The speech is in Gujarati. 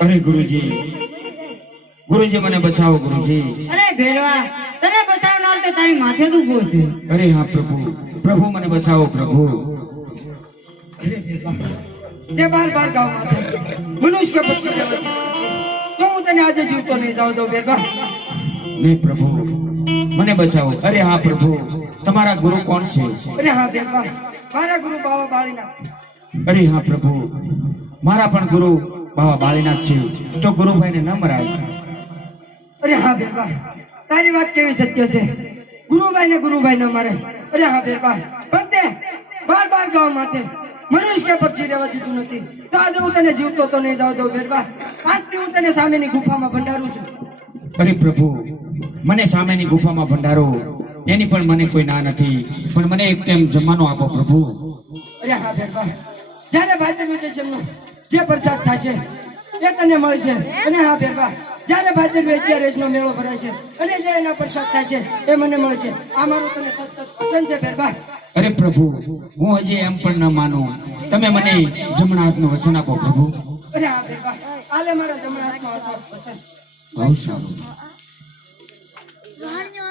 अरे गुरुजी, गुरुजी મને બચાવો ગુરુજી। અરે ભેરવા, તને બચાવનાર તો તારી માથે જ ઊભો છે। અરે હા પ્રભુ, પ્રભુ મને બચાવો પ્રભુ। અરે બેટા, તે બાર ગામમાં છે. મનુષ્ય કે પક્ષી દેવતા. તો હું તને આજે જીવતો નહીં જાવ દઉં બેટા. નહીં પ્રભુ, મને બચાવો. અરે હા પ્રભુ, તમારા ગુરુ કોણ છે? અરે હા બેટા, મારા ગુરુ બાવા બાળીના. અરે હા પ્રભુ, મારા પણ ગુરુ બાવા બાળીનાથ છે. તો ગુરુભાઈને ન મરાય. અરે હા બેટા, તારી વાત કેવી સત્ય છે. ગુરુભાઈ ન મારે. અરે હા બેટા, પણ તે બાર ગામમાં છે. મનુષ્ય કે પક્ષી રહેવા દીધું નથી. તો આજે હું તને જીવતો તો નહીં જાવ દઉં બેટા. આજથી હું તને સામેની ગુફામાં ભંડારું છું. અરે પ્રભુ, મને સામેની ગુફામાં ભંડારો, એની પણ મને કોઈ ના નથી. પણ મને એક ટાઈમ જમવાનું આપો પ્રભુ. અરે હા બેટા, જ્યારે ભાદરવી દશમનો જે પ્રસાદ થશે એ તને મળશે. અને હા બેટા, જ્યારે ભાદરવી 11 નો મેળો ભરાશે અને જે એના પ્રસાદ થશે એ મને મળશે. આ મારું તને સતત વચન છે બેટા. અરે પ્રભુ, હું હજી એમ પણ ન માનું. તમે મને જમણા હાથનું વચન આપો પ્રભુ. અરે હા બેટા, આલે મારા જમણા હાથમાં હતો વચન. બહુ સારું. Soalnya